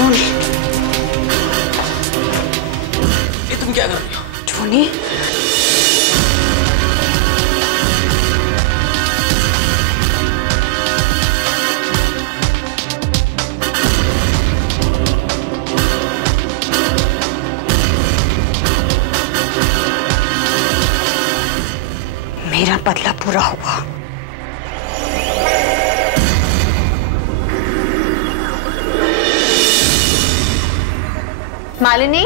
Tony, ये तुम क्या कर रही हो? टोनी, मेरा बदला पूरा हुआ। मालिनी,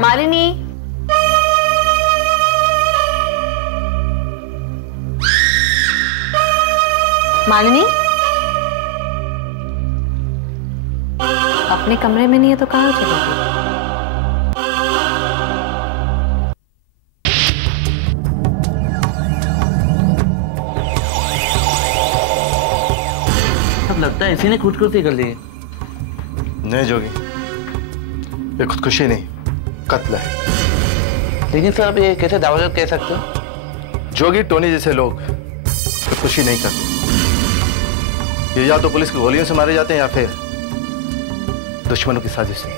मालिनी, मालिनी, अपने कमरे में नहीं है तो कहाँ चली गई? लगता है इसी ने खुदकुशी कर ली। नहीं जोगी, ये खुदकुशी नहीं, कत्ल है। लेकिन सर आप ये कैसे दावा कह सकते हो? जोगी टोनी जैसे लोग खुदकुशी नहीं करते। ये या तो पुलिस की गोलियों से मारे जाते हैं या फिर दुश्मनों की साजिश से।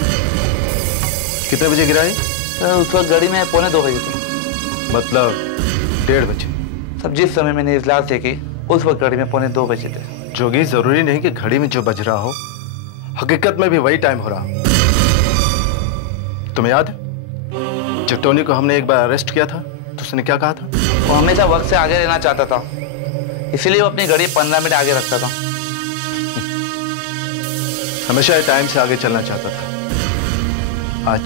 कितने बजे गिराई? सर उस वक्त गाड़ी में 1:45 बजे थे। मतलब 1:30 बजे। सब जिस समय मैंने इजलास देखी उस वक्त गाड़ी में 1:45 बजे थे। जोगी, जरूरी नहीं कि घड़ी में जो बज रहा हो हकीकत में भी वही टाइम हो रहा। तुम्हें याद है जब टोनी को हमने एक बार अरेस्ट किया था तो उसने क्या कहा था? वो हमेशा वक्त से आगे रहना चाहता था, इसीलिए वो अपनी घड़ी 15 मिनट आगे रखता था। हमेशा टाइम से आगे चलना चाहता था, आज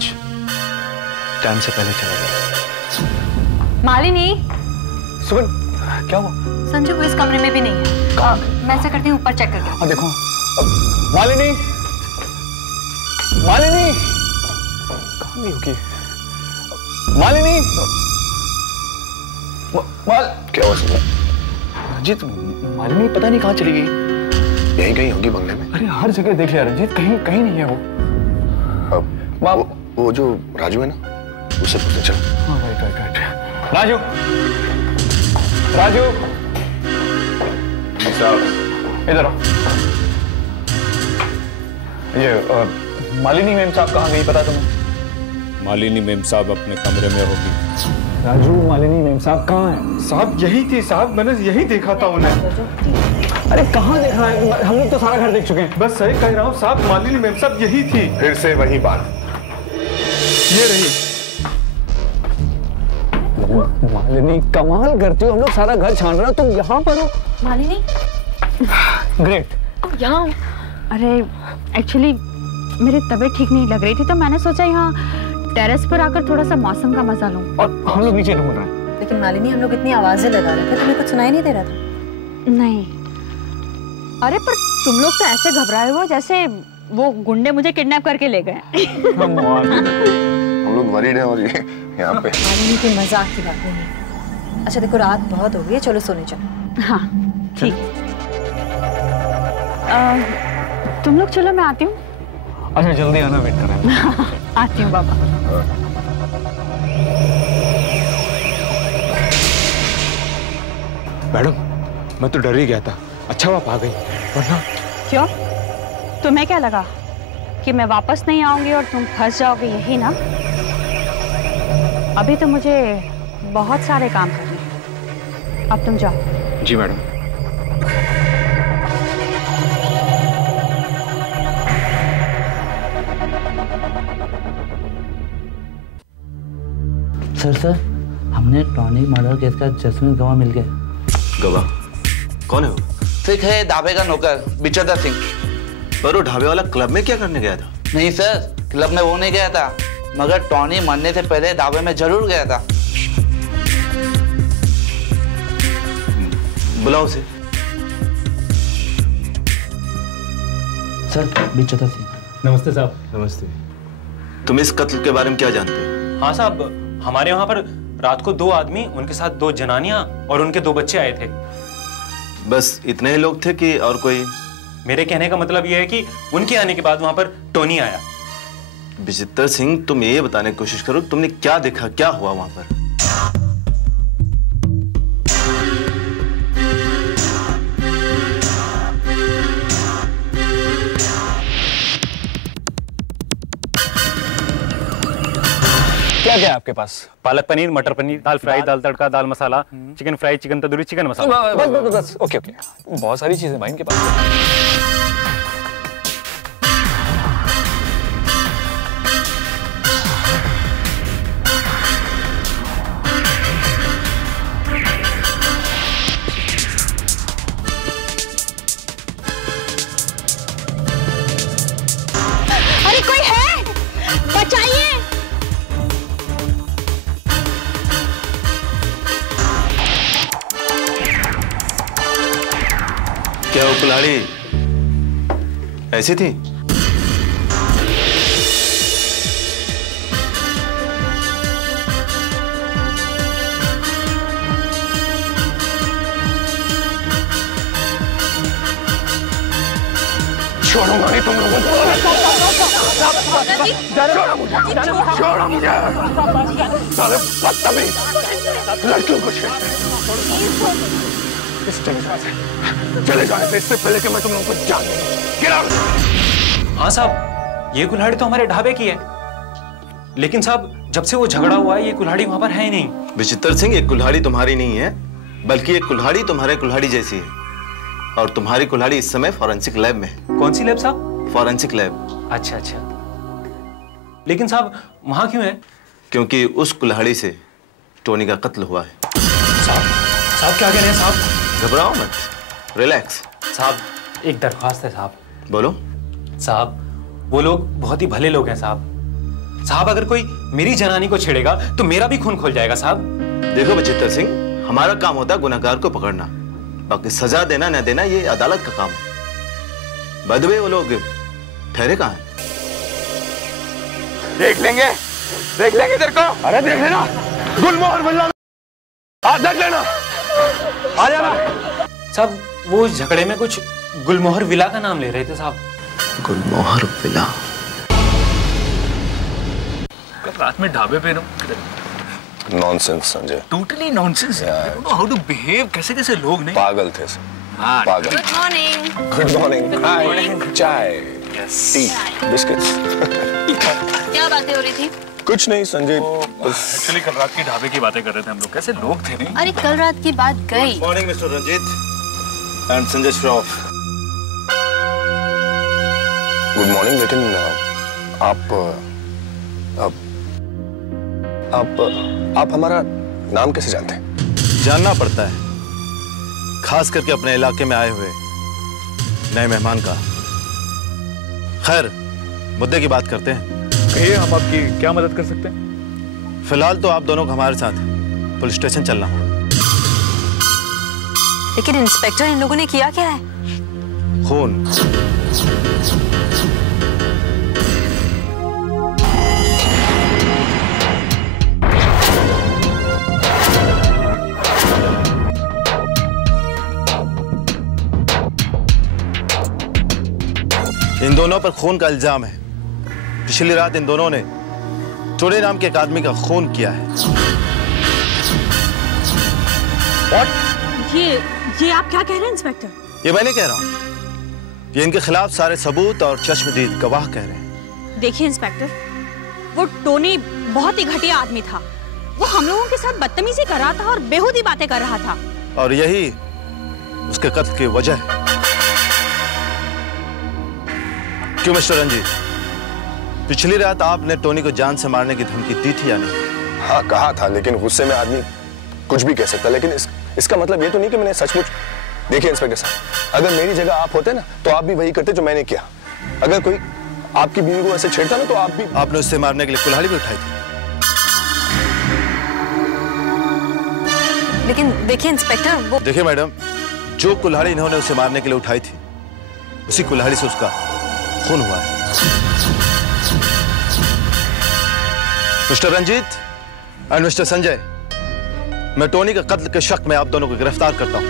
टाइम से पहले चला गया। मालिनी, सुमन, क्या हुआ? संजू वो इस कमरे में भी नहीं है। कहाँ? मैं ऐसा करती हूँ ऊपर चेक करके। हाँ देखो। मालिनी, मालिनी कहाँ गई होगी? मालिनी, क्या हुआ सुमन? रंजीत, मालिनी पता नहीं कहाँ चली गई। यहीं कहीं होगी बंगले में। अरे हर जगह देख लिया रंजीत, कहीं कहीं नहीं है वो। अब वो जो राजू है ना, उससे पूछने चलो। हाँ right right right. Raju, Raju साहब इधर आओ। ये मालिनी मैम साहब कहाँ गई पता तुम्हें? मालिनी मेम साहब अपने कमरे में होगी। राजू, मालिनी मैम साहब कहाँ है? साहब यही थी साहब, मैंने यही देखा था उन्हें। अरे कहाँ देखा है? हम लोग तो सारा घर देख चुके हैं। बस सही कह रहा हूँ साहब, मालिनी मैम साहब यही थी। फिर से वही बात। ये रही। मालिनी कमाल करती हो, हम लोग सारा घर छान रहे हो, तुम यहाँ पर हो? मालिनी, ग्रेट। यहाँ अरे एक्चुअली मेरी तबीयत ठीक नहीं लग रही थी तो मैंने सोचा यहाँ टेरेस पर आकर थोड़ा सा मौसम का मजा लूं। और हम लोग नीचे ढूंढ रहे हैं। लेकिन मालिनी हम लोग इतनी आवाजें लगा रहे थे, तुम्हें कुछ सुनाई नहीं दे रहा था? नहीं, अरे पर तुम लोग तो ऐसे घबराए हो जैसे वो गुंडे मुझे किडनैप करके ले गए। हम लोग वरीड हैं और ये यहाँ पे। मालिनी की मजाक की बात नहीं है। अच्छा देखो रात बहुत हो गई है, चलो सोने चलो। हाँ ठीक है, तुम लोग चलो मैं आती हूँ। अच्छा जल्दी आना, वेट कर रहे हैं। आती हूँ बाबा। मैडम मैं तो डर ही गया था, अच्छा आप आ गई, वरना। क्यों, तुम्हें क्या लगा कि मैं वापस नहीं आऊंगी और तुम फंस जाओगे यही ना? अभी तो मुझे बहुत सारे काम करने हैं, अब तुम जाओ। जी मैडम। सर हमने टॉनी मर्डर केस का जस्मिन गवाह मिल गया। गवाह कौन है वो? सिख है, ढाबे का नौकर बिचौदा सिंह। पर वो ढाबे वाला क्लब में क्या करने गया था? नहीं सर, क्लब में वो नहीं गया था, मगर टॉनी मरने से पहले ढाबे में जरूर गया था। बुलाओ उसे। सर बिचौदा सिंह। नमस्ते साहब। नमस्ते। तुम इस कत्ल के बारे में क्या जानते हो? हाँ साहब, हमारे वहाँ पर रात को 2 आदमी, उनके साथ 2 जनानियाँ और उनके 2 बच्चे आए थे। बस इतने ही लोग थे कि और कोई? मेरे कहने का मतलब यह है कि उनके आने के बाद वहाँ पर टोनी आया। विचित्र सिंह, तुम ये बताने की कोशिश करो तुमने क्या देखा, क्या हुआ वहाँ पर? क्या क्या है आपके पास? Palak paneer, matar paneer, dal fry, dal tadka, dal masala, chicken fry, chicken tandoori, chicken masala. बस बस बस, ओके ओके, बहुत सारी चीजें भाई इनके पास। अरे कोई है, बचाइए। क्या वो कुल्हाड़ी ऐसी थी? छोड़ूंगा नहीं तुम लोगों को। छोड़ो मुझे। साले बदतमीज, लड़कियों को छेड़ते हैं। चले जाने से इससे पहले कि मैं तुम लोगों को जान दूं। हाँ साहब, ये कुल्हाड़ी तो हमारे ढाबे की है, लेकिन साहब जब से वो झगड़ा हुआ है ये कुल्हाड़ी वहां पर है ही नहीं। विचित्र सिंह, ये कुल्हाड़ी तुम्हारी नहीं है, बल्कि ये कुल्हाड़ी तुम्हारे कुल्हाड़ी जैसी है, और तुम्हारी कुल्हाड़ी इस समय फॉरेंसिक लैब में है। कौन सी लैब साहब? Forensic lab. अच्छा अच्छा, लेकिन साहब वहां क्यों है? क्योंकि उस कुल्हाड़ी से टोनी का कत्ल हुआ है। साहब क्या कह रहे हैं साहब? घबराओ मत, रिलैक्स। साहब एक दरख्वास्त है साहब। बोलो। साहब वो लोग बहुत ही भले लोग हैं साहब। साहब अगर कोई मेरी जनानी को छेड़ेगा तो मेरा भी खून खोल जाएगा साहब। देखो विचित्र सिंह, हमारा काम होता है गुनहगार को पकड़ना, बाकी सजा देना न देना ये अदालत का काम है। बाय द वे वो लोग ठहरे कहाँ हैं? देख लेंगे तेरे को। अरे देख लेना, गुलमोहर मिलना, देख लेना, आ जाना। साहब वो झगड़े में कुछ गुलमोहर विला का नाम ले रहे थे साहब। गुलमोहर विला? कल रात में ढाबे पे ना, nonsense Sanjay, totally nonsense. How to behave, कैसे कैसे लोग नहीं। पागल थे पागल। Good morning. Good morning. Hi, chai, tea, biscuits. क्या बातें हो रही थी? कुछ नहीं संजय, एक्चुअली कल रात की ढाबे की बातें कर रहे थे हम लोग, कैसे लोग थे नहीं। अरे कल रात की बात गई। Morning mister Ranjeet and Sanjay Shroff. Good morning. लेकिन आप हमारा नाम कैसे जानते हैं? जानना पड़ता है, खास करके अपने इलाके में आए हुए नए मेहमान का। खैर, मुद्दे की बात करते हैं। कहिए, हम आपकी क्या मदद कर सकते हैं? फिलहाल तो आप दोनों को हमारे साथ पुलिस स्टेशन चलना होगा। लेकिन इंस्पेक्टर, इन लोगों ने किया क्या है? खून। इन दोनों पर खून का इल्जाम है। पिछली रात इन दोनों ने टोनी नाम के एक आदमी का खून किया है। ये आप क्या कह रहे हैं इंस्पेक्टर? ये मैं नहीं कह रहा हूं, ये इनके खिलाफ सारे सबूत और चश्मदीद गवाह कह रहे हैं। देखिए इंस्पेक्टर, वो टोनी बहुत ही घटिया आदमी था। वो हम लोगों के साथ बदतमीजी कर रहा था और बेहूदी बातें कर रहा था, और यही उसके कत्ल की वजह है। क्यों मिस्टर रंजीत, पिछली रात आपने टोनी को जान से मारने की धमकी दी थी या नहीं? हाँ कहा था, लेकिन गुस्से में आदमी कुछ भी कह सकता। लेकिन इसका मतलब ये तो नहीं कि मैंने सचमुच। देखिए इंस्पेक्टर साहब, अगर मेरी जगह आप होते ना तो आप भी वही करते जो मैंने किया। अगर कोई आपकी बीवी को ऐसे छेड़ता ना तो आप भी। आपने उससे मारने के लिए कुल्हाड़ी भी उठाई थी। लेकिन देखिए इंस्पेक्टर, वो देखिए मैडम, जो कुल्हाड़ी इन्होंने उसे मारने के लिए उठाई थी उसी कुल्हाड़ी से उसका खून हुआ है। Mister Ranjeet and mister Sanjay, मैं टोनी के कत्ल के शक में आप दोनों को गिरफ्तार करता हूं।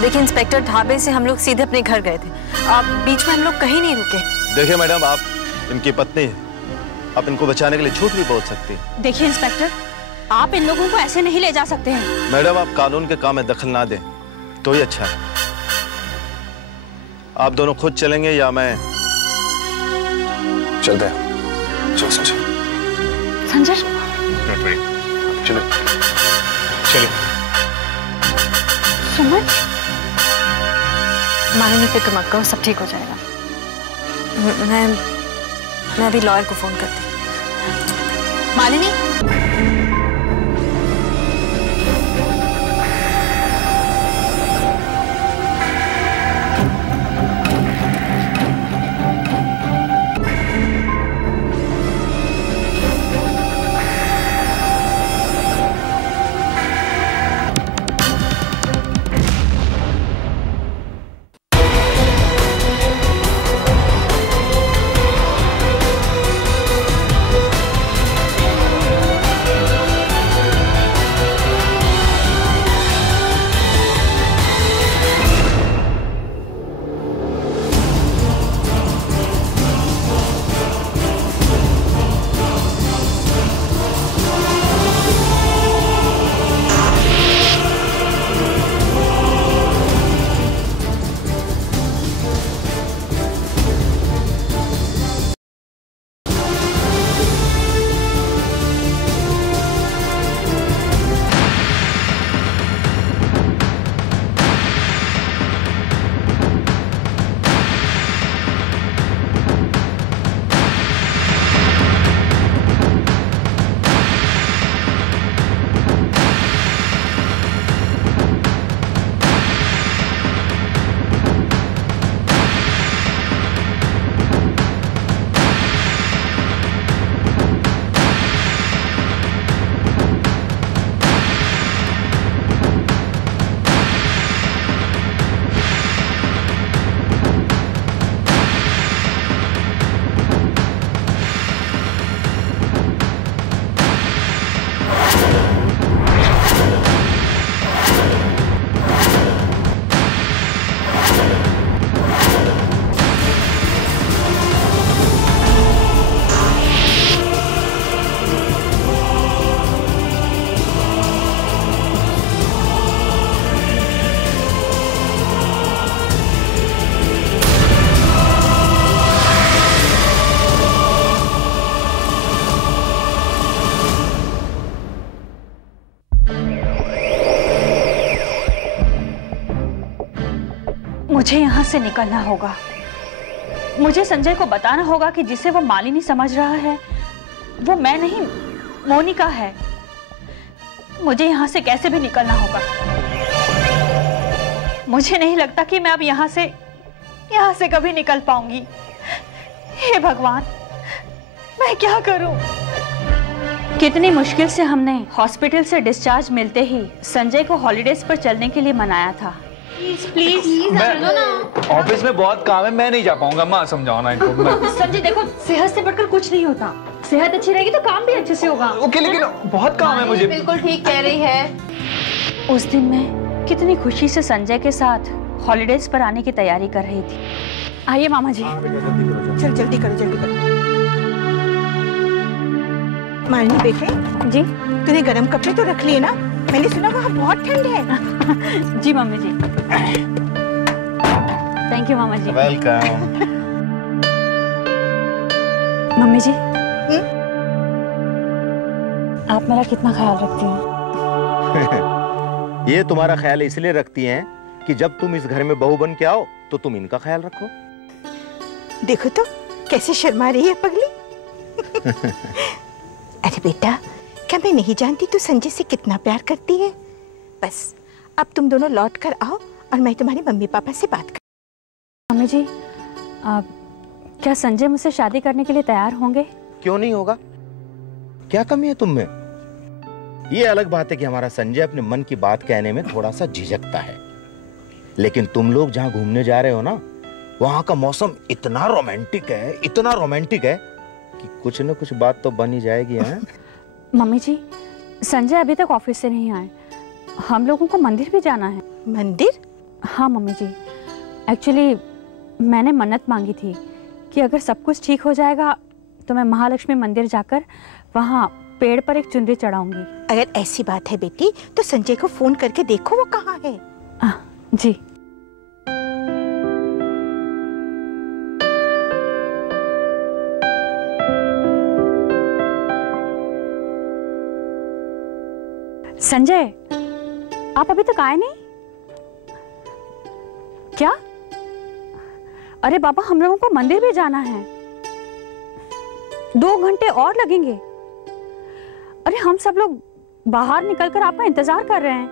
देखिए इंस्पेक्टर, ढाबे से हम लोग सीधे अपने घर गए थे। आप बीच में हम लोग कहीं नहीं रुके। देखिए मैडम, आप इनकी पत्नी हैं, आप इनको बचाने के लिए झूठ भी बोल सकती हैं। देखिए इंस्पेक्टर, आप इन लोगों को ऐसे नहीं ले जा सकते हैं। मैडम, आप कानून के काम में दखल ना दें तो ही अच्छा है। आप दोनों खुद चलेंगे या मैं चलते हैं। चलो संजय। संजय चलो चलो। सुमन, मालिनी फिक्र मत करो, सब ठीक हो जाएगा। मैं अभी लॉयर को फोन करती हूँ। मालिनी, मुझे यहाँ से निकलना होगा। मुझे संजय को बताना होगा कि जिसे वो मालिनी समझ रहा है वो मैं नहीं, मोनिका है। मुझे यहाँ से कैसे भी निकलना होगा। मुझे नहीं लगता कि मैं अब यहाँ से कभी निकल पाऊंगी। हे भगवान, मैं क्या करूं? कितनी मुश्किल से हमने हॉस्पिटल से डिस्चार्ज मिलते ही संजय को हॉलिडेज पर चलने के लिए मनाया था। प्लीज ऑफिस में बहुत काम है, मैं नहीं जा पाऊंगा। माँ समझाओ ना इनको। संजय देखो, सेहत से बढ़कर कुछ नहीं होता। सेहत अच्छी रहेगी तो काम भी अच्छे से होगा। ओके, लेकिन बहुत काम है मुझे। बिल्कुल ठीक कह रही है। उस दिन मैं कितनी खुशी से संजय के साथ हॉलिडेज पर आने की तैयारी कर रही थी। आइए मामा जी। चल जल्दी करो, जल्दी करो। मालिनी बेटे जी, तूने गरम कपड़े तो रख लिए ना? मैंने सुना वहाँ बहुत ठंड है। जी मम्मी जी। थैंक यू मामा जी। वेलकम। मम्मी जी, आप मेरा कितना ख्याल रखती हैं? ये तुम्हारा ख्याल इसलिए रखती हैं कि जब तुम इस घर में बहू बन के आओ तो तुम इनका ख्याल रखो। देखो तो कैसे शर्मा रही है पगली। अरे बेटा, क्या मैं नहीं जानती तू संजय से कितना प्यार करती है? बस अब तुम दोनों लौट कर आओ और मैं तुम्हारे मम्मी पापा से बात कर। मम्मी जी, क्या संजय मुझसे शादी करने के लिए तैयार होंगे? क्यों नहीं होगा? क्या कमी है तुम में? ये अलग बात है कि हमारा संजय अपने मन की बात कहने में थोड़ा सा झिझकता है, लेकिन तुम लोग जहां घूमने जा रहे हो ना, वहां का मौसम इतना रोमांटिक है, इतना रोमांटिक है कि कुछ न कुछ बात तो बन ही जाएगी। हैं? मम्मी जी, संजय अभी तक ऑफिस से नहीं आए। हम लोगों को मंदिर भी जाना है। मंदिर? हाँ मम्मी जी, एक्चुअली मैंने मन्नत मांगी थी कि अगर सब कुछ ठीक हो जाएगा तो मैं महालक्ष्मी मंदिर जाकर वहाँ पेड़ पर एक चुनरी चढ़ाऊंगी। अगर ऐसी बात है बेटी तो संजय को फोन करके देखो वो कहाँ है। जी। संजय, आप अभी तक आए नहीं क्या? अरे बाबा, हम लोगों को मंदिर भी जाना है, 2 घंटे और लगेंगे। अरे हम सब लोग बाहर निकलकर आपका इंतजार कर रहे हैं।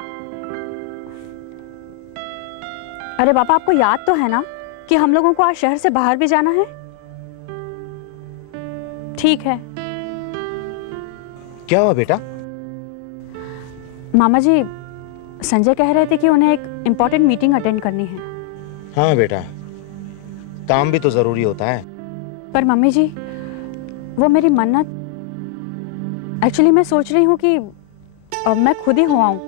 अरे बाबा, आपको याद तो है ना कि हम लोगों को आज शहर से बाहर भी जाना है? ठीक है। क्या हुआ बेटा? मामा जी, संजय कह रहे थे कि उन्हें एक इम्पोर्टेंट मीटिंग अटेंड करनी है। हाँ बेटा, काम भी तो जरूरी होता है। पर मम्मी जी, वो मेरी मन्नत, एक्चुअली मैं सोच रही हूँ कि मैं खुद ही हो आऊं।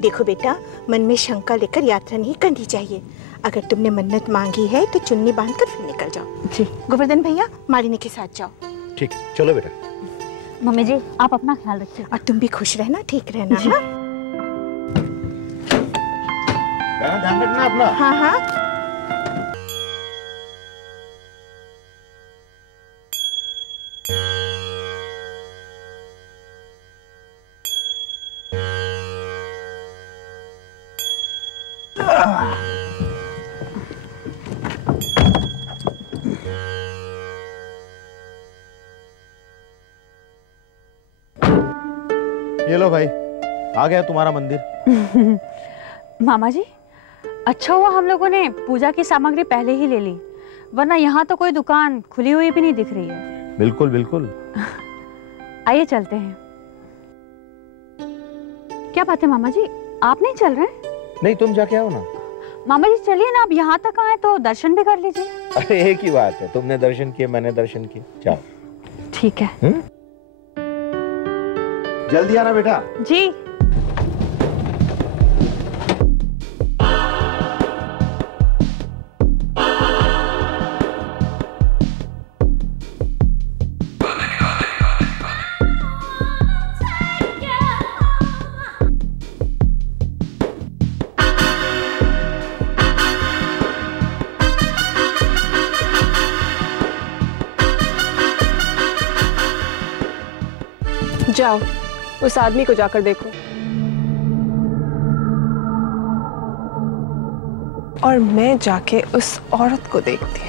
देखो बेटा, मन में शंका लेकर यात्रा नहीं करनी चाहिए। अगर तुमने मन्नत मांगी है तो चुन्नी बांधकर फिर निकल जाओ। जी। गोवर्धन भैया, मालिनी के साथ जाओ। ठीक, चलो बेटा। मम्मी जी, आप अपना ख्याल रखिए और तुम भी खुश रहना, ठीक रहना। हाँ? ध्यान रखना अपना। हाँ हाँ। ये लो भाई, आ गया तुम्हारा मंदिर। मामा जी, अच्छा हुआ हम लोगों ने पूजा की सामग्री पहले ही ले ली, वरना यहाँ तो कोई दुकान खुली हुई भी नहीं दिख रही है। बिल्कुल बिल्कुल। आइए चलते हैं। क्या बात है मामा जी, आप नहीं चल रहे? नहीं, तुम जाके आओ ना। मामा जी चलिए ना, अब यहाँ तक आए तो दर्शन भी कर लीजिए। अरे एक ही बात है, तुमने दर्शन किए, मैंने दर्शन किए, जाओ। ठीक है। जल्दी आना बेटा। जी। जाओ, उस आदमी को जाकर देखो और मैं जाके उस औरत को देखती हूँ।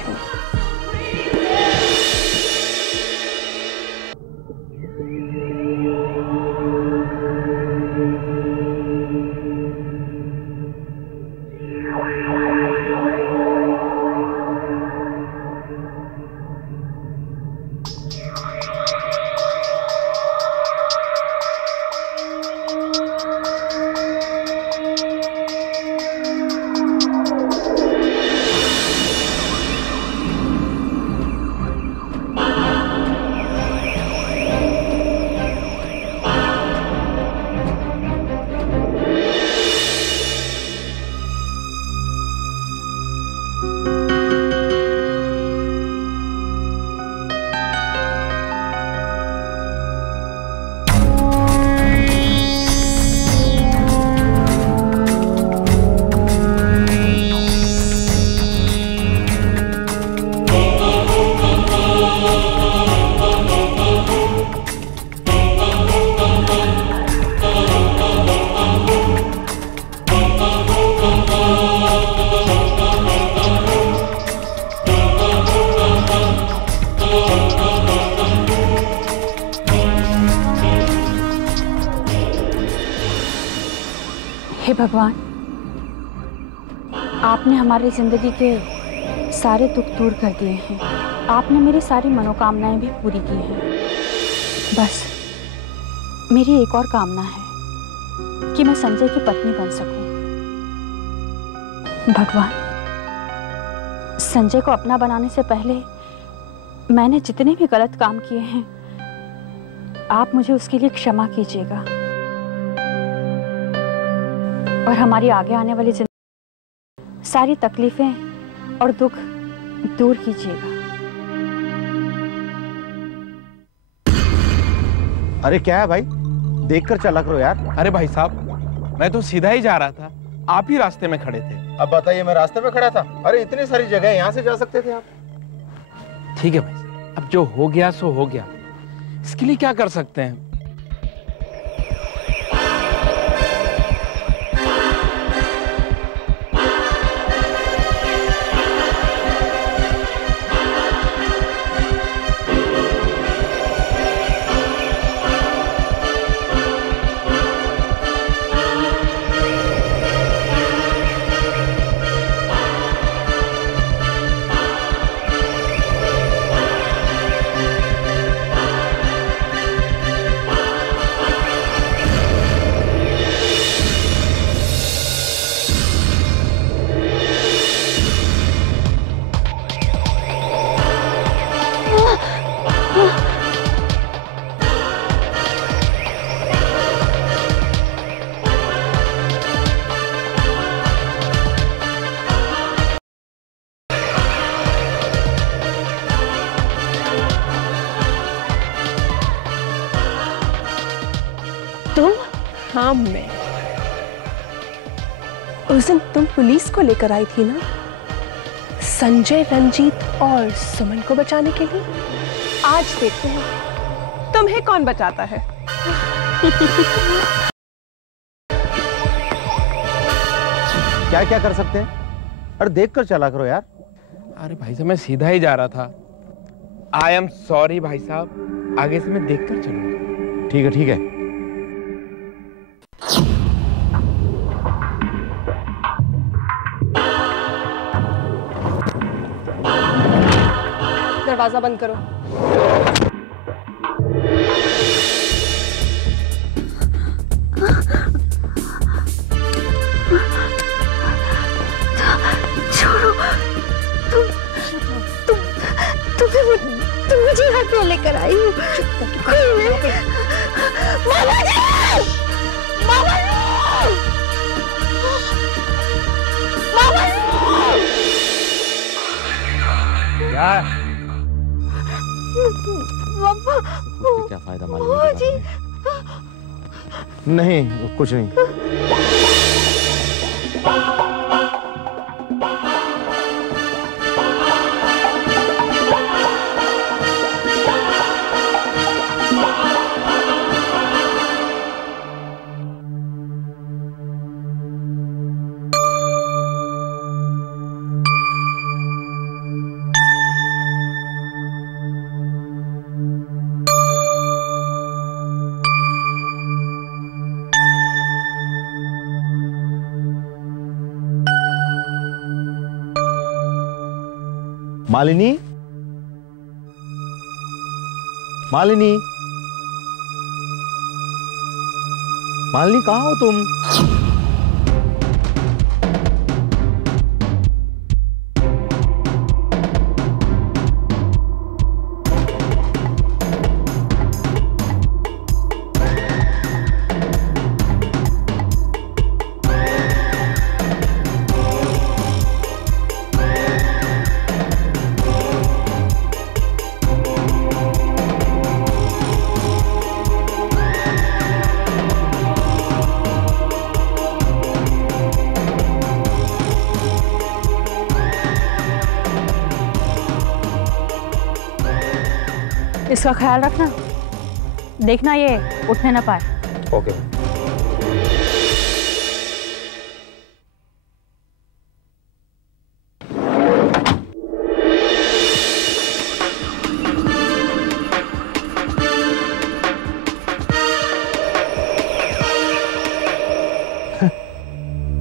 हे भगवान, आपने हमारी जिंदगी के सारे दुख दूर कर दिए हैं। आपने मेरी सारी मनोकामनाएं भी पूरी की हैं। बस मेरी एक और कामना है कि मैं संजय की पत्नी बन सकूं। भगवान, संजय को अपना बनाने से पहले मैंने जितने भी गलत काम किए हैं, आप मुझे उसके लिए क्षमा कीजिएगा और हमारी आगे आने वाली जिंदगी सारी तकलीफें और दुख दूर कीजिएगा। अरे क्या है भाई, देखकर चला करो यार। अरे भाई साहब, मैं तो सीधा ही जा रहा था, आप ही रास्ते में खड़े थे। अब बताइए, मैं रास्ते में खड़ा था? अरे इतनी सारी जगह है, यहाँ से जा सकते थे आप। ठीक है भाई, अब जो हो गया सो हो गया, इसके लिए क्या कर सकते हैं। हाँ मैं। उस दिन तुम पुलिस को लेकर आई थी ना, संजय, रंजीत और सुमन को बचाने के लिए। आज देखते हैं तुम्हें कौन बचाता है। क्या क्या कर सकते हैं? अरे देख कर चला करो यार। अरे भाई साहब मैं सीधा ही जा रहा था। आई एम सॉरी भाई साहब, आगे से मैं देख कर चलूंगा। ठीक है ठीक है। दरवाजा बंद करो। छोड़ो, तुम मुझे यहाँ क्यों लेकर आई हो? मामा जी! मामा जी! मामा जी! क्या पापा, क्या फायदा मामा जी? नहीं कुछ नहीं। मालिनी, मालिनी, मालिनी कहाँ हो तुम? इसका ख्याल रखना, देखना ये उठने ना पाए। ओके।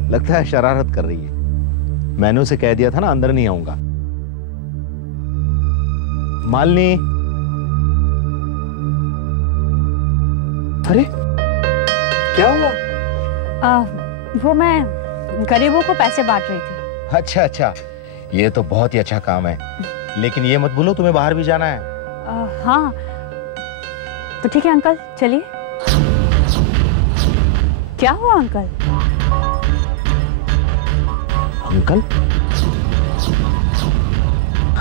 लगता है शरारत कर रही है। मैंने उसे कह दिया था ना अंदर नहीं आऊंगा। मालिनी, अरे क्या हुआ? वो मैं गरीबों को पैसे बांट रही थी। अच्छा अच्छा, ये तो बहुत ही अच्छा काम है, लेकिन ये मत भूलो तुम्हें बाहर भी जाना है। हाँ तो ठीक है अंकल, चलिए। क्या हुआ अंकल? अंकल?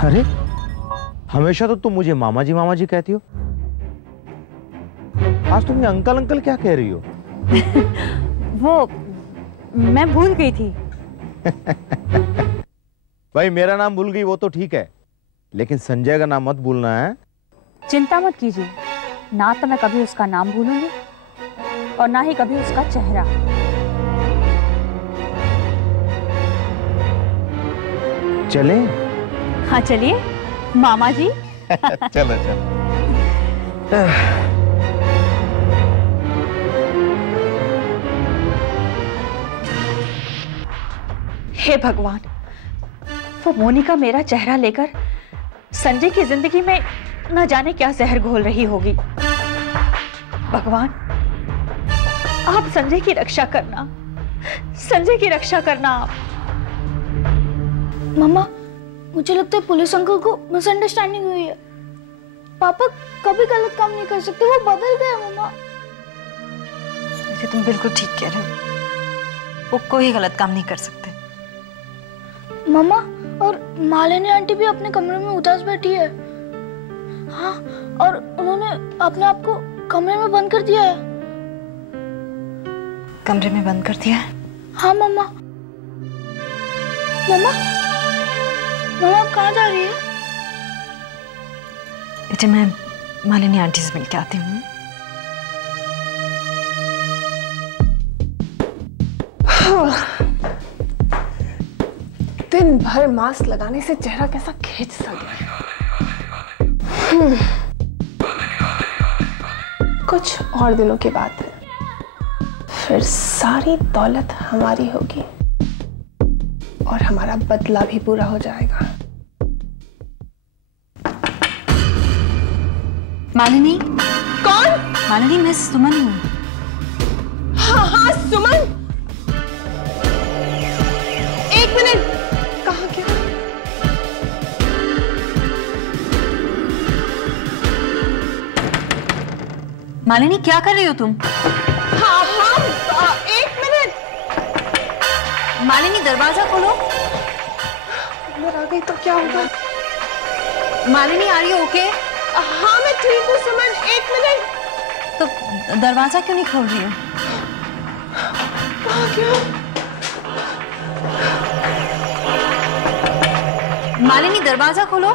अरे हमेशा तो तुम मुझे मामा जी कहती हो, आज तुम अंकल अंकल क्या कह रही हो? वो मैं भूल गई थी। भाई मेरा नाम भूल गई वो तो ठीक है, लेकिन संजय का नाम मत भूलना है। चिंता मत कीजिए, ना तो मैं कभी उसका नाम भूलूंगी और ना ही कभी उसका चेहरा। चले? हाँ चलिए मामा जी। चलो चलो। हे भगवान, वो मोनिका मेरा चेहरा लेकर संजय की जिंदगी में न जाने क्या जहर घोल रही होगी। भगवान, आप संजय की रक्षा करना, संजय की रक्षा करना आप। मम्मा, मुझे लगता है पुलिस अंकल को मिसअंडरस्टैंडिंग हुई है। पापा कभी गलत काम नहीं कर सकते, वो बदल गए मम्मा। ये तुम बिल्कुल ठीक कह रहे हो, वो कोई गलत काम नहीं कर सकते। मम्मा, और मालिनी आंटी भी अपने कमरे में उदास बैठी है। हाँ, और उन्होंने अपने आप को कमरे में बंद कर दिया है। कमरे में बंद कर दिया है? हाँ मम्मा। मम्मा मम्मा कहाँ जा रही है? बेटे मैं मालिनी आंटी से मिलके आती हूँ। दिन भर मास्क लगाने से चेहरा कैसा खींच सा गया। कुछ और दिनों की बात है, फिर सारी दौलत हमारी होगी और हमारा बदला भी पूरा हो जाएगा। मालिनी। कौन? मालिनी मैं सुमन हूँ। हाँ हाँ सुमन। एक मिनट, कहाँ क्या? मालिनी क्या कर रही हो तुम? हाँ हाँ एक मिनट। मालिनी दरवाजा खोलो। अंदर आ गई तो क्या होगा? Malini are you okay? हाँ मैं ठीक हूँ सुमन, एक मिनट। तो दरवाजा क्यों नहीं खोल रही हो? कहाँ क्या? मालिनी दरवाजा खोलो।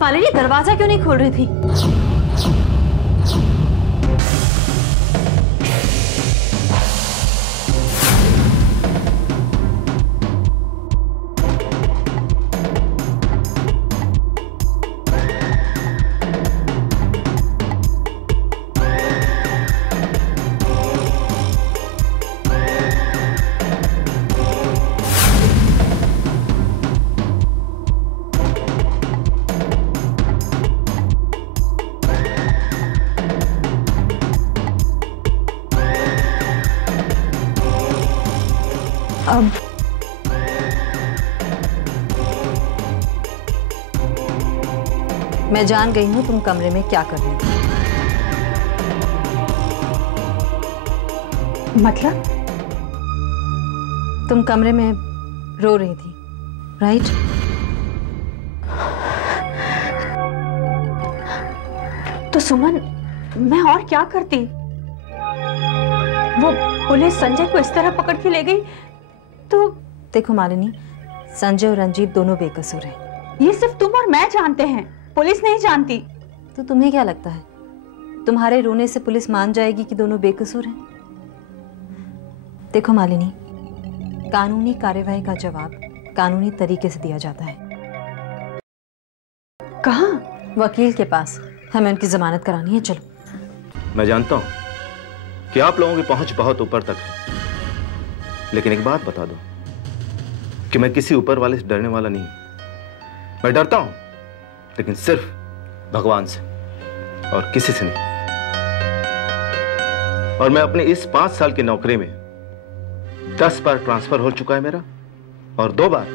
मालिनी दरवाजा क्यों नहीं खोल रही थी? अब मैं जान गई हूं तुम कमरे में क्या कर रही थी। मतलब? तुम कमरे में रो रही थी, राइट? तो सुमन मैं और क्या करती? वो पुलिस संजय को इस तरह पकड़ के ले गई तो। देखो मालिनी, संजय और रंजीत दोनों बेकसूर हैं। ये सिर्फ तुम और मैं जानते हैं, पुलिस नहीं जानती। तो तुम्हें क्या लगता है तुम्हारे रोने से पुलिस मान जाएगी कि दोनों बेकसूर हैं? देखो मालिनी, कानूनी कार्यवाही का जवाब कानूनी तरीके से दिया जाता है। कहाँ? वकील के पास। हमें उनकी जमानत करानी है, चलो। मैं जानता हूं कि आप लोगों की पहुंच बहुत ऊपर तक है, लेकिन एक बात बता दो कि मैं किसी ऊपर वाले से डरने वाला नहीं। मैं डरता हूं लेकिन सिर्फ भगवान से और किसी से नहीं। और मैं अपनी इस 5 साल की नौकरी में 10 बार ट्रांसफर हो चुका है मेरा और 2 बार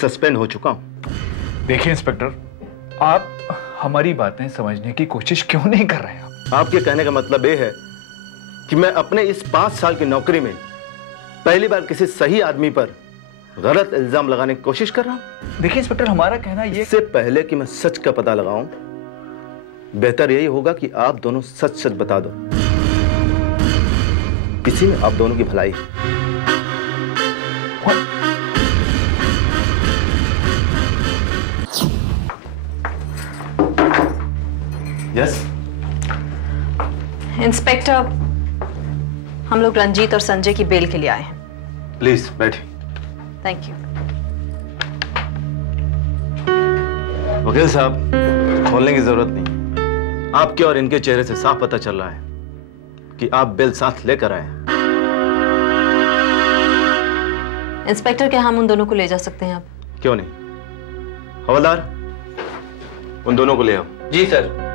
सस्पेंड हो चुका हूं। देखिए इंस्पेक्टर, आप हमारी बातें समझने की कोशिश क्यों नहीं कर रहे हैं? आपके कहने का मतलब यह है कि मैं अपने इस 5 साल की नौकरी में पहली बार किसी सही आदमी पर गलत इल्जाम लगाने की कोशिश कर रहा हूं। देखिए इंस्पेक्टर, हमारा कहना ये, इससे पहले कि मैं सच का पता लगाऊं, बेहतर यही होगा कि आप दोनों सच सच बता दो। इसी में आप दोनों की भलाई है। यस इंस्पेक्टर, हम लोग रंजीत और संजय की बेल के लिए आए हैं। प्लीज बैठिए। Thank you. वकील साहब, खोलने की जरूरत नहीं। आपके और इनके चेहरे से साफ पता चल रहा है कि आप बेल साथ लेकर आए हैं। इंस्पेक्टर, क्या हम उन दोनों को ले जा सकते हैं? आप क्यों नहीं? हवलदार, उन दोनों को ले आओ। जी सर।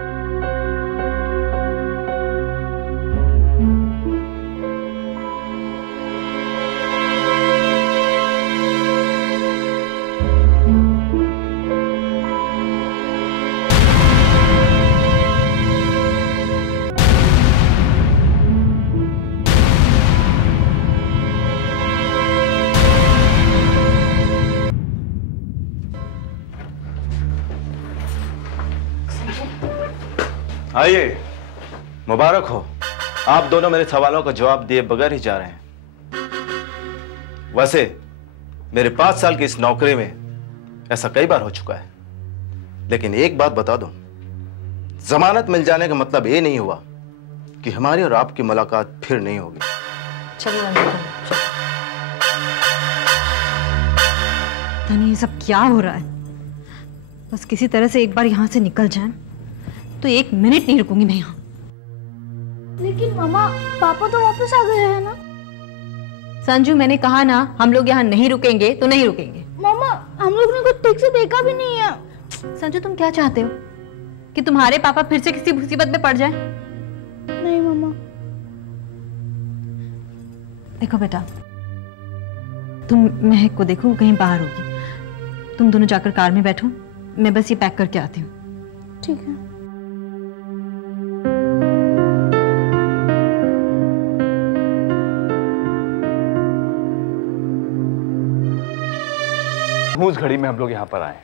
आइए, मुबारक हो, आप दोनों मेरे सवालों का जवाब दिए बगैर ही जा रहे हैं। वैसे मेरे 5 साल की इस नौकरी में ऐसा कई बार हो चुका है, लेकिन एक बात बता दूं, जमानत मिल जाने का मतलब ये नहीं हुआ कि हमारी और आपकी मुलाकात फिर नहीं होगी। चलिए तनी, ये सब क्या हो रहा है? बस किसी तरह से एक बार यहाँ से निकल जाए तो 1 मिनट नहीं रुकूंगी मैं यहाँ। लेकिन मामा, पापा तो वापस आ गए हैं ना? संजू, मैंने कहा ना, हम लोग यहाँ नहीं रुकेंगे तो नहीं रुकेंगे। मामा, हम लोग ने कुछ ठीक से देखा भी नहीं है। संजू, तुम क्या चाहते हो कि तुम्हारे पापा फिर से किसी मुसीबत में पड़ जाएं? नहीं मामा। देखो बेटा, तुम महक को देखो, कहीं बाहर होगी। तुम दोनों जाकर कार में बैठो, मैं बस ये पैक करके आती हूँ। ठीक है। उस घड़ी में हम लोग यहाँ पर आए,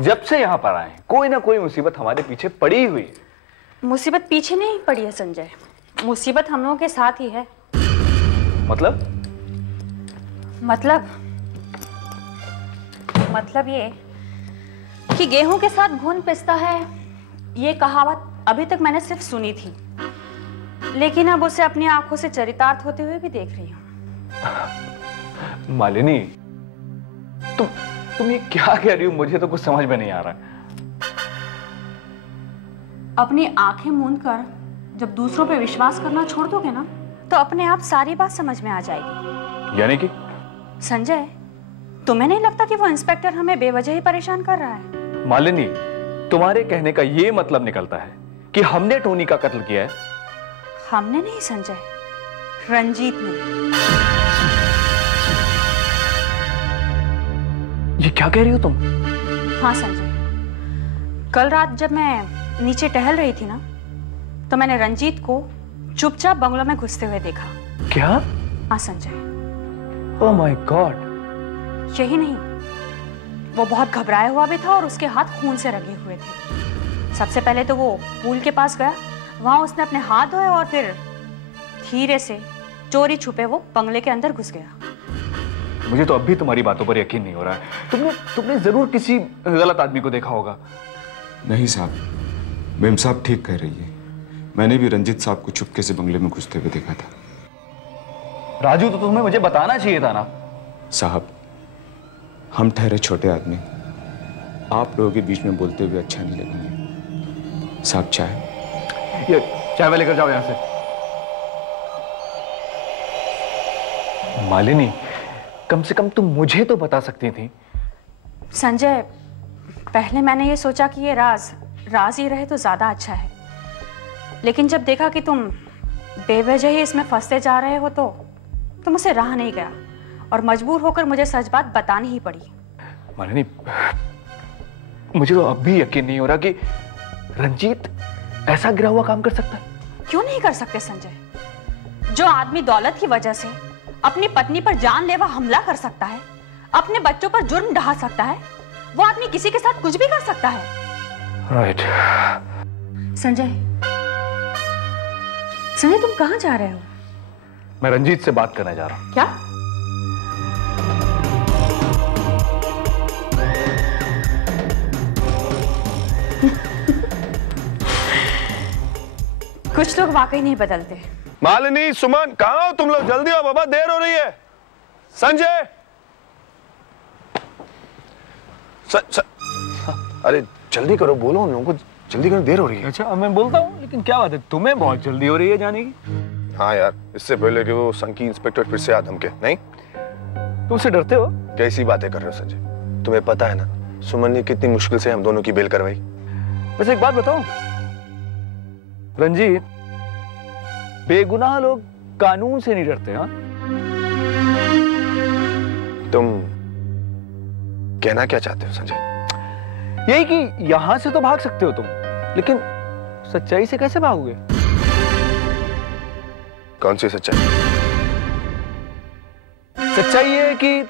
जब से यहाँ पर आए कोई ना कोई मुसीबत हमारे पीछे पड़ी हुई है। मुसीबत पीछे नहीं पड़ी है संजय, मुसीबत हम लोगों के साथ ही है। मतलब ये कि गेहूं के साथ घुन पिसता है, ये कहावत अभी तक मैंने सिर्फ सुनी थी, लेकिन अब उसे अपनी आंखों से चरितार्थ होते हुए भी देख रही हूँ। मालिनी, तुम ये क्या कह रही हो? मुझे तो कुछ समझ में नहीं आ रहा। अपनी आंखें मूंद कर जब दूसरों पे विश्वास करना छोड़ दोगे ना, तो अपने आप सारी बात समझ में आ जाएगी। यानी कि? संजय, तुम्हें नहीं लगता कि वो इंस्पेक्टर हमें बेवजह ही परेशान कर रहा है? मालिनी, तुम्हारे कहने का ये मतलब निकलता है कि हमने टोनी का कत्ल किया है? हमने नहीं संजय, रंजीत ने। ये क्या कह रही हो तुम? हाँ संजय, कल रात जब मैं नीचे टहल रही थी ना, तो मैंने रंजीत को चुपचाप बंगलों में घुसते हुए देखा। क्या? हाँ संजय। Oh my God. यही नहीं, वो बहुत घबराया हुआ भी था और उसके हाथ खून से रंगे हुए थे। सबसे पहले तो वो पूल के पास गया, वहां उसने अपने हाथ धोए और फिर धीरे से चोरी छुपे वो बंगले के अंदर घुस गया। मुझे तो अब भी तुम्हारी बातों पर यकीन नहीं हो रहा है। तुमने जरूर किसी गलत आदमी को देखा होगा। नहीं साहब, मेम साहब ठीक कह रही है। मैंने भी रंजीत साहब को चुपके से बंगले में घुसते हुए देखा था। राजू, तो तुम्हें मुझे बताना चाहिए था ना। साहब, हम ठहरे छोटे आदमी, आप लोगों के बीच में बोलते हुए अच्छा नहीं लगेंगे। साहब चाय? ये चाय में लेकर जाओ यहां से। मालिनी, कम से कम तुम मुझे तो बता सकती थी। संजय, पहले मैंने ये सोचा कि ये राज ही रहे तो ज्यादा अच्छा है, लेकिन जब देखा कि तुम बेवजह ही इसमें फंसते जा रहे हो तो मुझसे रहा नहीं गया और मजबूर होकर मुझे सच बात बतानी ही पड़ी। मालिनी, मुझे तो अब भी यकीन नहीं हो रहा कि रंजीत ऐसा गिरा हुआ काम कर सकता है। क्यों नहीं कर सकते संजय? जो आदमी दौलत की वजह से अपनी पत्नी पर जानलेवा हमला कर सकता है, अपने बच्चों पर जुर्म ढा सकता है, वो आदमी किसी के साथ कुछ भी कर सकता है। राइट। संजय, तुम कहां जा रहे हो? मैं रंजीत से बात करने जा रहा हूं। क्या? कुछ लोग वाकई नहीं बदलते। मालिनी, सुमन, कहां हो तुम लोग? जल्दी आओ बाबा, देर हो रही है। संजय, अरे जल्दी करो, बोलो उन लोगों को जल्दी करो, देर हो रही है। अच्छा, मैं बोलता हूँ, लेकिन क्या बात है, तुम्हें बहुत जल्दी हो रही है जाने की? हाँ यार, इससे पहले कि वो संकी इंस्पेक्टर फिर से आ धमके। नहीं, तुम उससे डरते हो? कैसी बातें कर रहे हो संजय? तुम्हें पता है ना सुमन ने कितनी मुश्किल से हम दोनों की बेल करवाई। वैसे एक बात बताओ रंजीत, बेगुनाह लोग कानून से नहीं डरते। हाँ, तुम कहना क्या चाहते हो संजय? यही कि यहां से तो भाग सकते हो तुम, लेकिन सच्चाई से कैसे भागोगे? कौन सी सच्चाई? सच्चाई ये है कि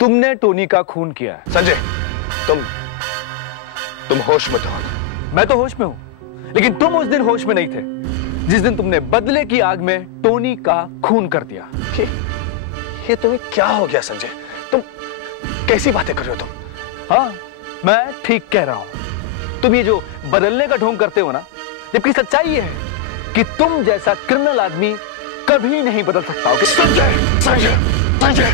तुमने टोनी का खून किया है। संजय, तुम होश में हो ना? मैं तो होश में हूं, लेकिन तुम उस दिन होश में नहीं थे जिस दिन तुमने बदले की आग में टोनी का खून कर दिया। ये तुम्हें क्या हो गया संजय? तुम कैसी बातें कर रहे हो तुम? हाँ, मैं ठीक कह रहा हूं। तुम ये जो बदलने का ढोंग करते हो ना, जबकि सच्चाई ये है कि तुम जैसा क्रिमिनल आदमी कभी नहीं बदल सकता। ओके? संजय, संजय, संजय।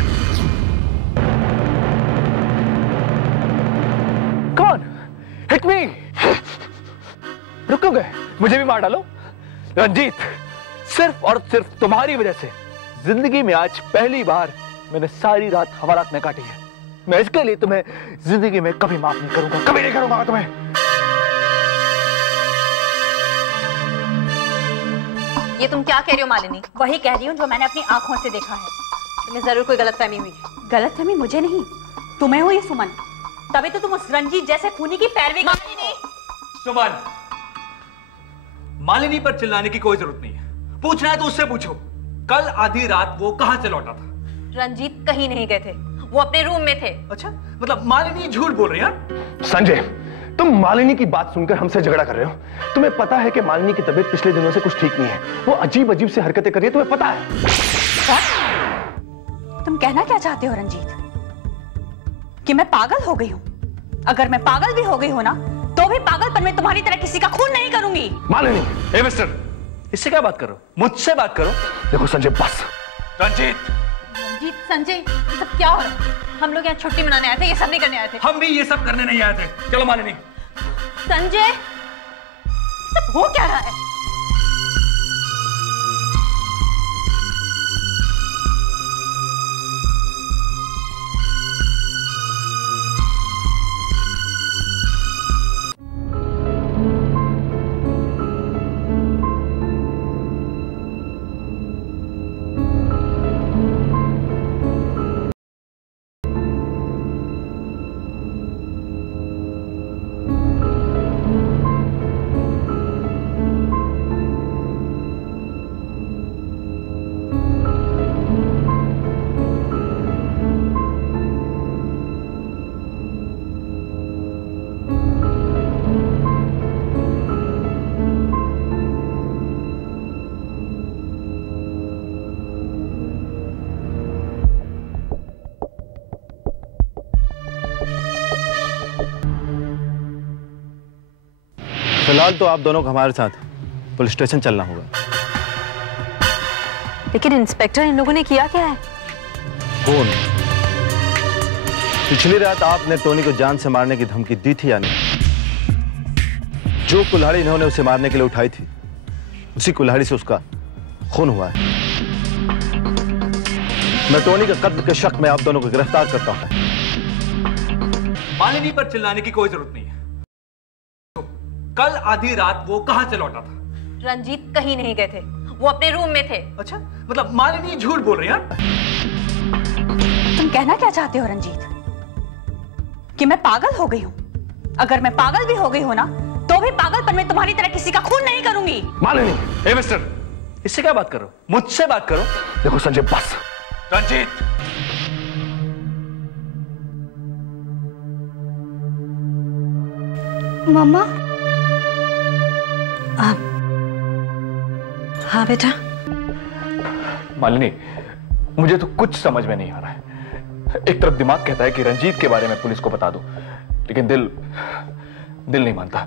कौन? Hit me. रुकोगे? मुझे भी मार डालो। रंजीत, सिर्फ और सिर्फ तुम्हारी वजह से जिंदगी में आज पहली बार मैंने सारी रात हवालात में काटी है। मैं इसके लिए तुम्हें जिंदगी में कभी माफ नहीं करूंगा, कभी नहीं करूंगा तुम्हें। ये तुम क्या कह रही हो मालिनी? वही कह रही हूँ जो मैंने अपनी आंखों से देखा है। तुम्हें जरूर कोई गलतफहमी हुई है। गलतफहमी मुझे नहीं, तुम्हें हुई सुमन। तभी तो तुम उस रंजीत जैसे खूनी की पैरवी कर रही हो। सुमन, मालिनी पर चिल्लाने की कोई जरूरत नहीं है। पूछना है तो उससे पूछो, कल आधी रात वो कहां से लौटा था? रंजीत कहीं नहीं गए थे, वो अपने रूम में थे। अच्छा, मतलब मालिनी झूठ बोल रही है? संजय, तुम मालिनी की बात सुनकर हमसे झगड़ा कर रहे हो। तुम्हें पता है कि मालिनी की तबीयत पिछले दिनों से कुछ ठीक नहीं है। वो अजीब अजीब से हरकतें कर रही है, तुम्हें पता है? तुम कहना क्या चाहते हो रंजीत? कि मैं पागल हो गई हूं? अगर मैं पागल भी हो गई हूं ना, तो भी पागलपन में तुम्हारी तरह किसी का खून नहीं करूंगी। मालिनी, ए मिस्टर, इससे क्या बात करो? मुझसे बात करो। देखो संजय, बस। रंजीत, रंजीत, संजय, ये सब क्या हो रहा है? हम लोग यहाँ छुट्टी मनाने आए थे, ये सब नहीं करने आए थे। हम भी ये सब करने नहीं आए थे। चलो मालिनी। संजय, सब हो क्या रहा है? फिलहाल तो आप दोनों को हमारे साथ पुलिस स्टेशन चलना होगा। लेकिन इंस्पेक्टर, इन लोगों ने किया क्या है? कौन? पिछली रात आपने टोनी को जान से मारने की धमकी दी थी या नहीं? जो कुल्हाड़ी इन्होंने उसे मारने के लिए उठाई थी, उसी कुल्हाड़ी से उसका खून हुआ है। मैं टोनी के कत्ल के शक में आप दोनों को गिरफ्तार करता हूं। मालिनी पर चिल्लाने की कोई जरूरत नहीं है। कल आधी रात वो कहां से लौटा था? रंजीत कहीं नहीं गए थे, वो अपने रूम में थे। अच्छा, मतलब मालिनी झूठ बोल रही है? तुम कहना क्या चाहते हो रंजीत? कि मैं पागल हो गई हूं? अगर मैं पागल भी हो गई हूं ना, तो भी पागलपन में तुम्हारी तरह किसी का खून नहीं करूंगी। मालिनी, ए मिस्टर, इससे क्या बात करो? मुझसे बात करो। देखो संजय, बस। रंजीत, मम्मा। हाँ बेटा। मालिनी, मुझे तो कुछ समझ में नहीं आ रहा है। एक तरफ दिमाग कहता है कि रंजीत के बारे में पुलिस को बता दो, लेकिन दिल नहीं मानता।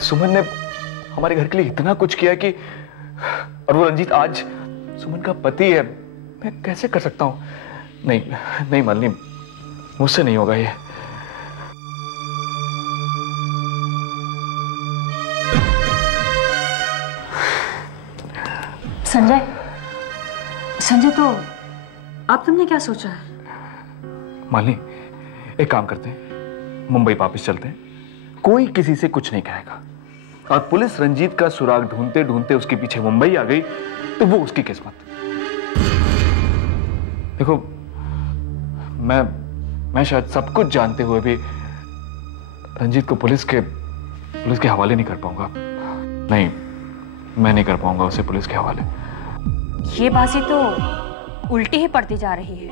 सुमन ने हमारे घर के लिए इतना कुछ किया कि, और वो रंजीत आज सुमन का पति है। मैं कैसे कर सकता हूं? नहीं मालिनी, मुझसे नहीं होगा ये। संजय, तो अब तुमने क्या सोचा है? मालिनी, एक काम करते हैं, मुंबई वापस चलते हैं। कोई किसी से कुछ नहीं कहेगा, और पुलिस रंजीत का सुराग ढूंढते ढूंढते उसके पीछे मुंबई आ गई तो वो उसकी किस्मत। देखो, मैं शायद सब कुछ जानते हुए भी रंजीत को पुलिस के हवाले नहीं कर पाऊंगा। नहीं, मैं नहीं कर पाऊंगा उसे पुलिस के हवाले। ये बाजी तो उल्टी ही पड़ती जा रही है।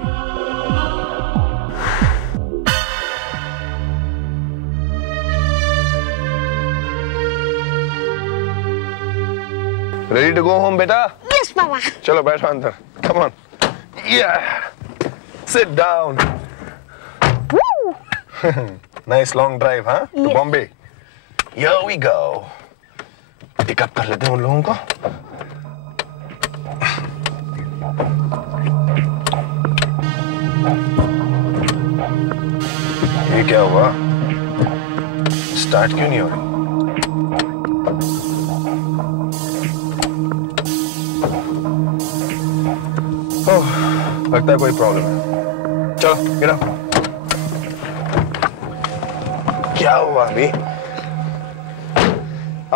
Ready to go home, beta? Yes, Papa. चलो बैठो अंदर. Come on. Yeah. Sit down. Woo. Nice long drive, huh? Yes. To Bombay. Here we go. Pick up कर लेते हैं उन लोगों को. ये क्या हुआ? स्टार्ट क्यों नहीं हो रही? ओह, लगता है कोई प्रॉब्लम है. चलो गिरा. क्या हुआ अभी?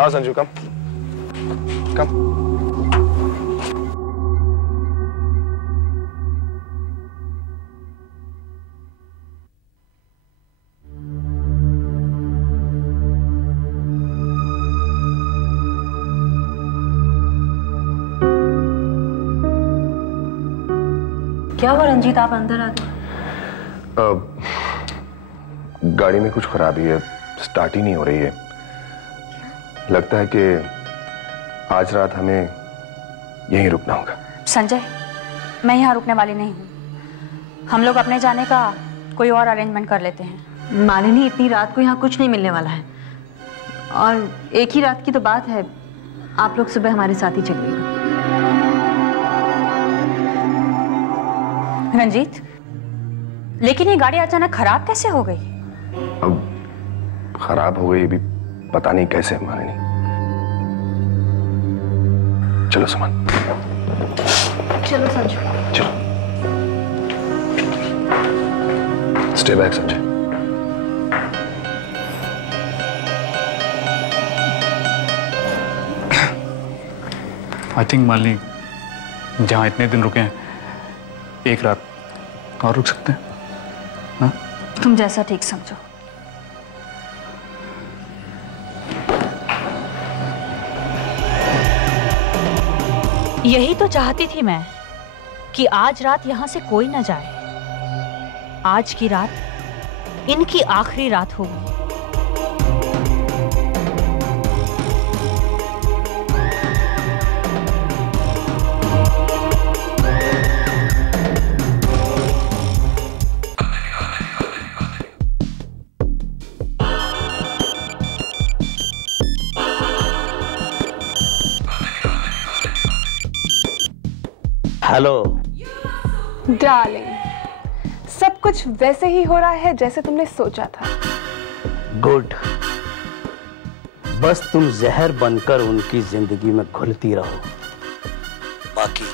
आओ संजू, कम. क्या हुआ रंजीत, आप अंदर आ गए? गाड़ी में कुछ खराबी है, स्टार्ट ही नहीं हो रही है. लगता है कि आज रात हमें यहीं रुकना होगा. संजय, मैं यहाँ रुकने वाली नहीं हूँ. हम लोग अपने जाने का कोई और अरेंजमेंट कर लेते हैं. मालिनी, इतनी रात को यहाँ कुछ नहीं मिलने वाला है, और एक ही रात की तो बात है. आप लोग सुबह हमारे साथ ही चलिएगा. रंजीत, लेकिन ये गाड़ी अचानक खराब कैसे हो गई? अब खराब हो गई भी पता नहीं कैसे. मालिनी, चलो सुमन. चलो संजू. चलो. Stay back Sanjay. I think Malini, जहाँ इतने दिन रुके हैं, एक रात और रुक सकते हैं. हाँ? तुम जैसा ठीक समझो. यही तो चाहती थी मैं कि आज रात यहां से कोई ना जाए. आज की रात इनकी आखिरी रात होगी. हेलो डार्लिंग, सब कुछ वैसे ही हो रहा है जैसे तुमने सोचा था. गुड. बस तुम जहर बनकर उनकी जिंदगी में घुलती रहो. बाकी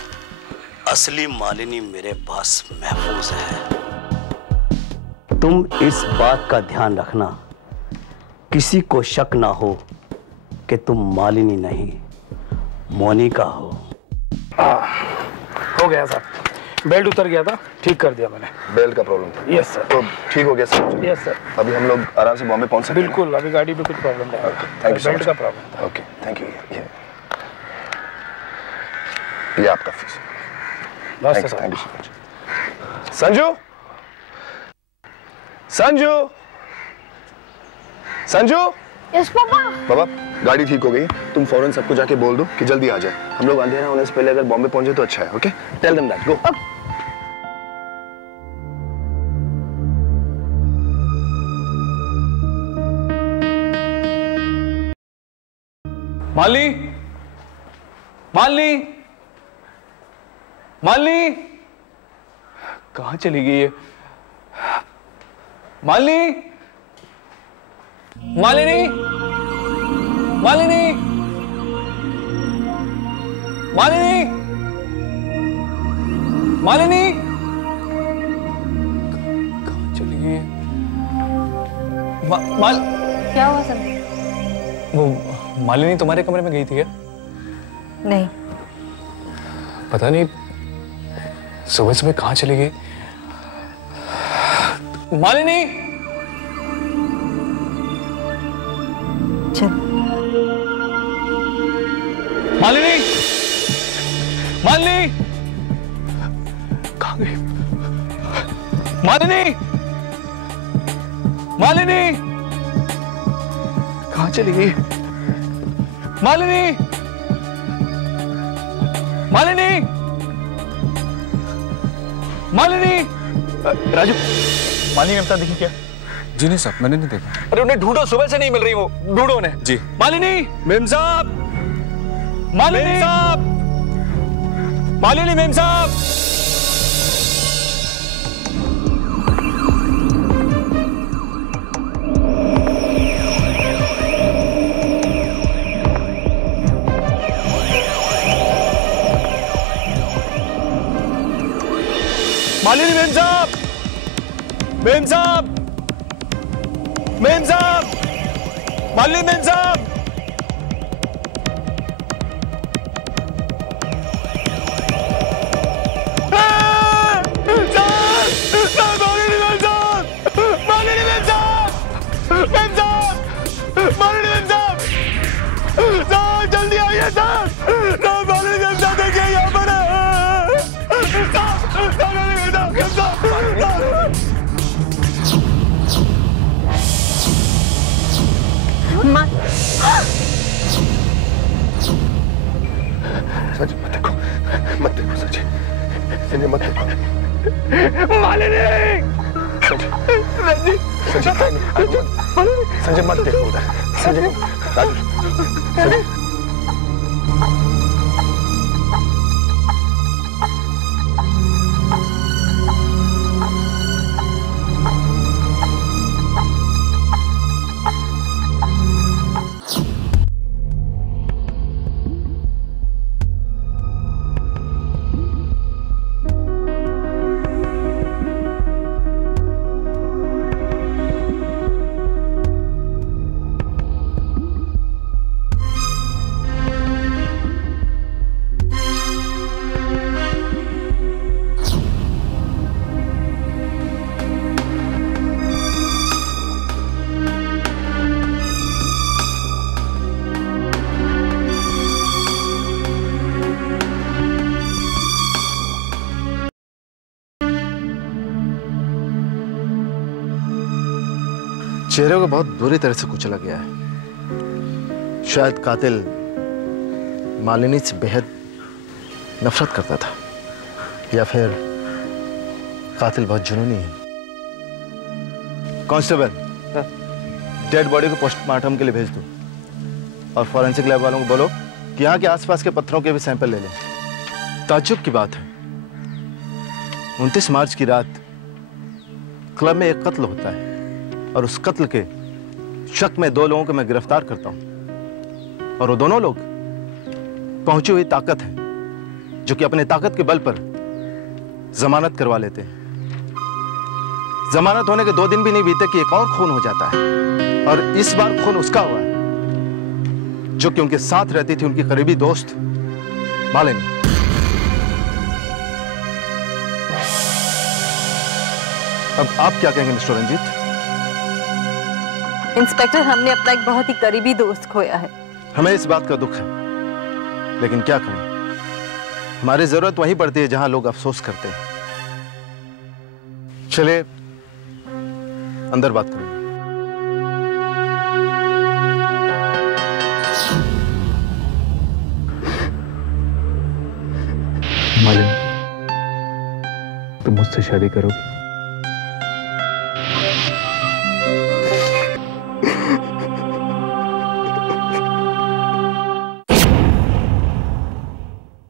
असली मालिनी मेरे पास महफूज है. तुम इस बात का ध्यान रखना, किसी को शक ना हो कि तुम मालिनी नहीं, मोनिका हो. हो गया सर, बेल्ट उतर गया था, ठीक कर दिया मैंने. बेल्ट का प्रॉब्लम था? Yes sir. तो ठीक हो गया सर? Yes sir. अभी हम लोग आराम से बॉम्बे पहुंच सकते हैं? बिल्कुल. अभी गाड़ी पे कुछ प्रॉब्लम नहीं. Thank you. बेल्ट का प्रॉब्लम था. Okay, thank you. ये आपका fees. Thank you so much. Sanju, Sanju, Sanju. Yes papa. बाबा, गाड़ी ठीक हो गई. तुम फौरन सबको जाके बोल दो कि जल्दी आ जाए. हम लोग अंधेरा होने से पहले अगर बॉम्बे पहुंचे तो अच्छा है. Okay, tell them that. Go. Malini, Malini, Malini, कहाँ चली गई है? मालिनी, मालिनी, मालिनी, मालिनी, मालिनी, कहाँ चली गई है? क्या हुआ संजय? वो मालिनी तुम्हारे कमरे में गई थी क्या? नहीं. पता नहीं सुबह सुबह कहाँ चली गई. मालिनी, चल. मालिनी, मालिनी, कहाँ गई? मालिनी, मालिनी, कहाँ चली गई? मालिनी, मालिनी, मालिनी, राजू, मालिनी ममता दिखी क्या? जी नहीं साहब, मैंने नहीं देखा। अरे उन्हें ढूंढो, सुबह से नहीं मिल रही वो, ढूंढो उन्हें। जी। मालिनी, मेम साहब, मालिनी साहब, मालिनी मेम साहब। मालिनी मेम साहब, मेम साहब, मेम साहब, मालिनी मेम साहब। जल्दी आइए सर, मालिनी मेम साहब देखिए यहाँ पर है। सच मत देखो, मत देखो सच, संजय मत देखो। मालिनी, संजय मत देखो उधर, संजय, राजू, संजय। चेहरे को बहुत बुरी तरह से कुचला गया है। शायद कातिल मालिनी से बेहद नफरत करता था, या फिर कातिल बहुत जुनूनी है। कांस्टेबल, डेड बॉडी को पोस्टमार्टम के लिए भेज दो और फॉरेंसिक लैब वालों को बोलो कि यहाँ के आसपास के पत्थरों के भी सैंपल ले लें। ताज्जुब की बात है, 29 मार्च की रात क्लब में एक कत्ल होता है और उस कत्ल के शक में 2 लोगों को मैं गिरफ्तार करता हूं, और वो दोनों लोग पहुंची हुई ताकत है जो कि अपने ताकत के बल पर जमानत करवा लेते हैं। जमानत होने के 2 दिन भी नहीं बीते कि एक और खून हो जाता है, और इस बार खून उसका हुआ है जो कि उनके साथ रहती थी उनकी करीबी दोस्त मालिनी। अब आप क्या कहेंगे मिस्टर रंजीत? इंस्पेक्टर, हमने अपना एक बहुत ही करीबी दोस्त खोया है। हमें इस बात का दुख है, लेकिन क्या करें, हमारी जरूरत वहीं पड़ती है जहां लोग अफसोस करते हैं। चलिए अंदर बात करेंगे। मालिनी, तुम मुझसे शादी करोगी?